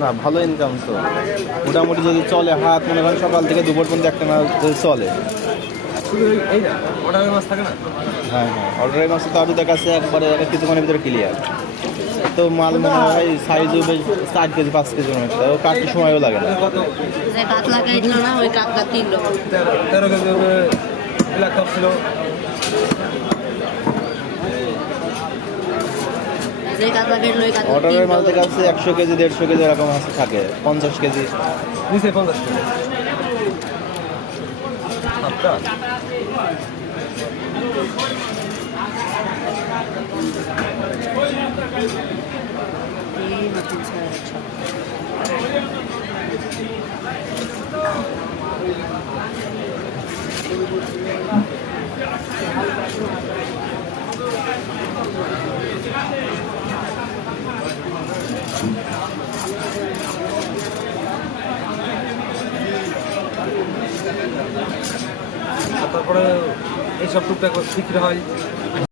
না ভালো ইনকাম তো মোটামুটি যদি চলে হাত মনে করেন সকাল থেকে দুপুর পর্যন্ত একটা মাছ যদি চলে। অর্ডারের মাছ থাকে না? হ্যাঁ হ্যাঁ অর্ডারের মাছ তো আজুদের কাছে একবারে কিছুক্ষণের ভিতরে ক্লিয়ার। তো মাল মনে হয় সাইজও বেশ 4 কেজি 5 কেজি মনে হয়, কাটতে সময়ও লাগে না। যে কাতলা খাইছিল না ওই কাতলা 3 রকম 13 কেজি ব্ল্যাক কাপ ছিল। যে কাতলা খাইছিল ওই কাতলা অর্ডারের মাঝে কাছে 100 কেজি 150 কেজি এরকম আছে থাকে 50 কেজি নিচে 50 কেজি আচ্ছা। এই মাছের ছাড়া তারপরে এইসব টুকটাক বিক্রি হয়।